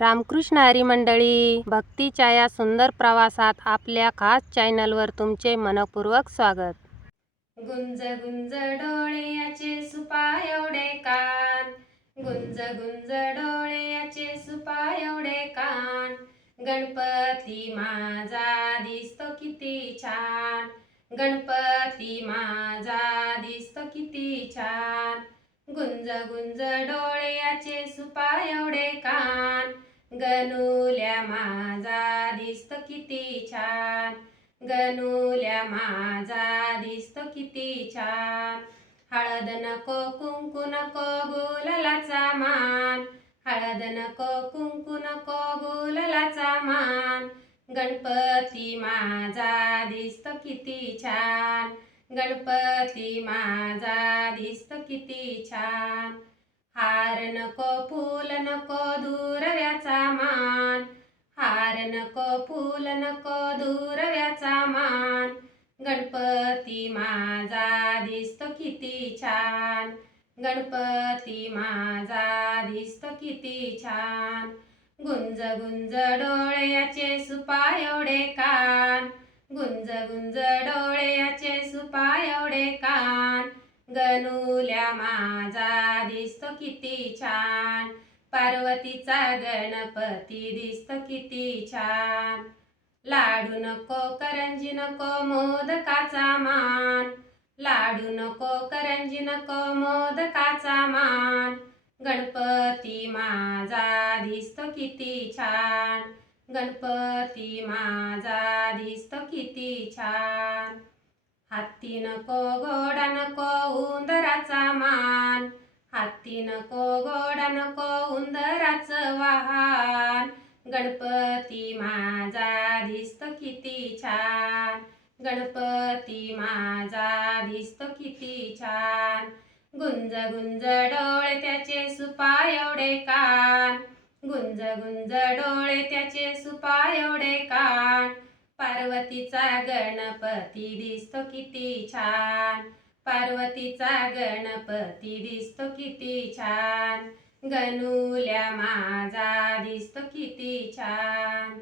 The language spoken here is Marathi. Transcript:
रामकृष्ण हरी मंडळी भक्तीच्या या सुंदर प्रवासात आपल्या खास चॅनलवर तुमचे मनपूर्वक स्वागत. गुंज गुंज डोळे सुपा एवढे कान. गुंज गुंज डोळे याचे सुपा एवढे कान. गणपती माझा दिसतो किती छान. गणपती माझा दिसतो किती छान. गुंज गुंज डोळे याचे सुपा एवढे कान. गणुल्या माझा दिसत किती छान. गणुल्या माझा दिसत किती छान. हळद नको कुंकू नको गुलालाचा मान. हळद नको कुंकू नको गुलालाचा मान. गणपती माझा दिसत किती छान. गणपती माझा दिसत किती छान. हार नको फूल नको दूरव्याचा मान. हार नको फूल नको दूरव्याचा मान. गणपती माझा दिसतो किती छान. गणपती माझा दिसतो किती छान. गुंज गुंज डोळ्याचे सुपा एवढे कान. गुंज गुंज डोळ्याचे सुपा एवढे कान. गणुल्या माझा दिसतो किती छान. पार्वतीचा गणपती दिसतो किती छान. लाडू नको करंजी नको मोदकाचा मान. लाडू नको करंजी नको मोदकाचा मान. गणपती माझा दिसतो किती छान. गणपती माझा दिसतो किती छान. हत्ती नको घोडा नको उंदराचा मान. हत्ती नको घोडा नको उंदराचं वाहन. गणपती माझा दिसतो किती छान. गणपती माझा दिसतो किती छान. गुंज गुंज डोळे त्याचे सुपा एवढे कान. गुंज गुंज डोळे त्याचे सुपा एवढे कान. पार्वतीचा गणपती दिसतो किती छान. पार्वतीचा गणपती दिसतो किती छान. गणुल्या माझा दिसतो किती छान.